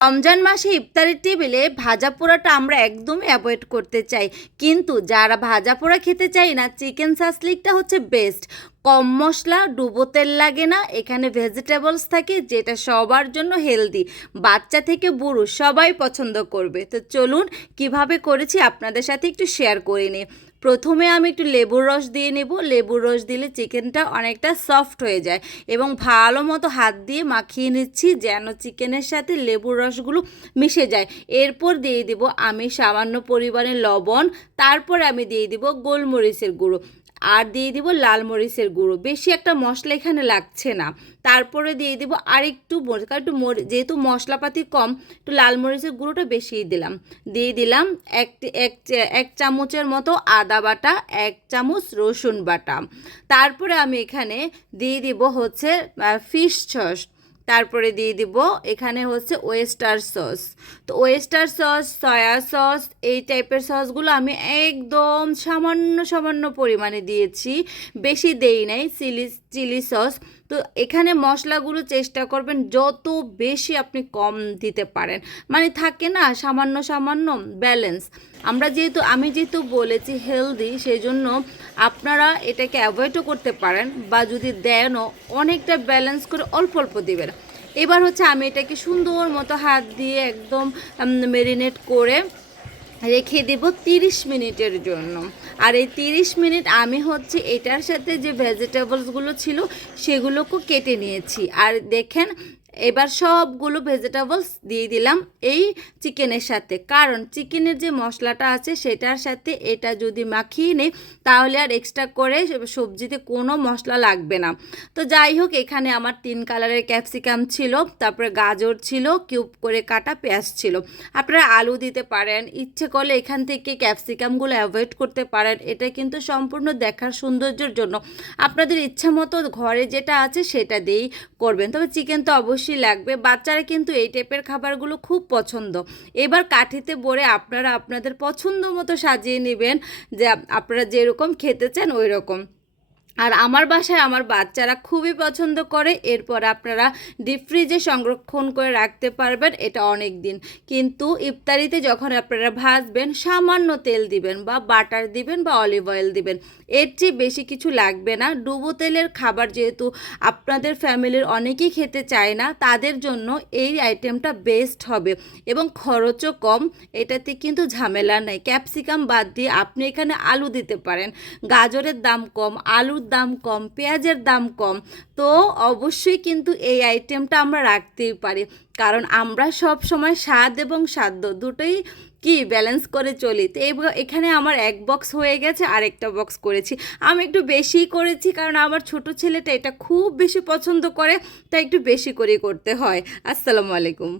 রমজান মাসে ইফতারের টেবিলে ভাজা পোড়াটা আমরা একদমই অ্যাভয়েড করতে চাই। কিন্তু যারা ভাজা পোড়া খেতে চাই না চিকেন সাসলিকটা হচ্ছে বেস্ট কম মশলা, ডুবো তেল লাগে না, এখানে ভেজিটেবলস থাকে যেটা সবার জন্য হেলদি বাচ্চা থেকে বুড়ো সবাই পছন্দ করবে। তো চলুন, কীভাবে করেছি আপনাদের সাথে একটু শেয়ার করে নিই। প্রথমে আমি একটু লেবুর রস দিয়ে নেব। লেবুর রস দিলে চিকেনটা অনেকটা সফট হয়ে যায় এবং ভালো মতো হাত দিয়ে মাখিয়ে নিচ্ছি যেন চিকেনের সাথে লেবুর রসগুলো মিশে যায়। এরপর দিয়ে দিব আমি সামান্য পরিমাণে লবণ, তারপর আমি দিয়ে দিব গোলমরিচের গুঁড়ো আর দিয়ে দিব লাল মরিচের গুঁড়ো। বেশি একটা মশলা এখানে লাগছে না। তারপরে দিয়ে দিব আরেকটু মরিচ, কারণ একটু মরি, যেহেতু মশলাপাতি কম, একটু লাল মরিচের গুঁড়োটা বেশিই দিলাম। দিয়ে দিলাম এক এক এক চামচের মতো আদা বাটা, এক চামচ রসুন বাটা। তারপরে আমি এখানে দিয়ে দিব হচ্ছে ফিশ সস তারপরে দিয়ে দিব এখানে হচ্ছে ওয়েস্টার সস তো ওয়েস্টার সস সয়া সস এই টাইপের সসগুলো আমি একদম সামান্য সামান্য পরিমাণে দিয়েছি। বেশি দেই নাই, চিলি চিলি সস তো এখানে মশলাগুলো চেষ্টা করবেন যত বেশি আপনি কম দিতে পারেন। মানে থাকে না, সামান্য সামান্য ব্যালেন্স আমরা যেহেতু, আমি যেহেতু বলেছি হেলদি সেই জন্য আপনারা এটাকে অ্যাভয়েডও করতে পারেন বা যদি দেনও অনেকটা ব্যালেন্স করে অল্প অল্প দিবেন। এবার হচ্ছে আমি এটাকে সুন্দর মতো হাত দিয়ে একদম মেরিনেট করে রেখে দেব তিরিশ মিনিটের জন্য। আর এই তিরিশ মিনিট আমি হচ্ছে এটার সাথে যে ভেজিটেবলসগুলো ছিল সেগুলোকেও কেটে নিয়েছি। আর দেখেন এবার সবগুলো ভেজিটেবলস দিয়ে দিলাম এই চিকেনের সাথে। কারণ চিকেনের যে মশলাটা আছে সেটার সাথে এটা যদি মাখিয়ে নেই, তাহলে আর এক্সট্রা করে সবজিতে কোনো মশলা লাগবে না। তো যাই হোক, এখানে আমার তিন কালারের ক্যাপসিকাম ছিল, তারপরে গাজর ছিল কিউব করে কাটা পেঁয়াজ ছিল। আপনারা আলু দিতে পারেন, ইচ্ছে করলে এখান থেকে ক্যাপসিকামগুলো অ্যাভয়েড করতে পারেন, এটা কিন্তু সম্পূর্ণ দেখার সৌন্দর্যের জন্য। আপনাদের ইচ্ছা মতো ঘরে যেটা আছে সেটা দিয়েই করবেন। তবে চিকেন তো অবশ্যই বেশি লাগবে। বাচ্চারা কিন্তু এই টাইপের খাবারগুলো খুব পছন্দ। এবার কাঠিতে বরে আপনারা আপনাদের পছন্দ মতো সাজিয়ে নেবেন। যে আপনারা যেরকম খেতে চান ওই রকম আর আমার বাসায় আমার বাচ্চারা খুবই পছন্দ করে। এরপর আপনারা ডিপ ফ্রিজে সংরক্ষণ করে রাখতে পারবেন, এটা অনেক দিন। কিন্তু ইফতারিতে যখন আপনারা ভাজবেন, সামান্য তেল দিবেন বা বাটার দিবেন বা অলিভ অয়েল দিবেন, এর চেয়ে বেশি কিছু লাগবে না। ডুবো তেলের খাবার যেহেতু আপনাদের ফ্যামিলির অনেকেই খেতে চায় না, তাদের জন্য এই আইটেমটা বেস্ট হবে। এবং খরচও কম, এটাতে কিন্তু ঝামেলা নেই। ক্যাপসিকাম বাদ দিয়ে আপনি এখানে আলু দিতে পারেন। গাজরের দাম কম, আলুর দাম কম, পেঁয়াজের দাম কম, তো অবশ্যই কিন্তু এই আইটেমটা আমরা রাখতেই পারি। কারণ আমরা সব সময় স্বাদ এবং সাধ্য দুটোই কি ব্যালেন্স করে চলি। তো এই এখানে আমার এক বক্স হয়ে গেছে, আরেকটা বক্স করেছি। আমি একটু বেশি করেছি কারণ আমার ছোট ছেলেটা এটা খুব বেশি পছন্দ করে, তাই একটু বেশি করে করতে হয়। আসসালামু আলাইকুম।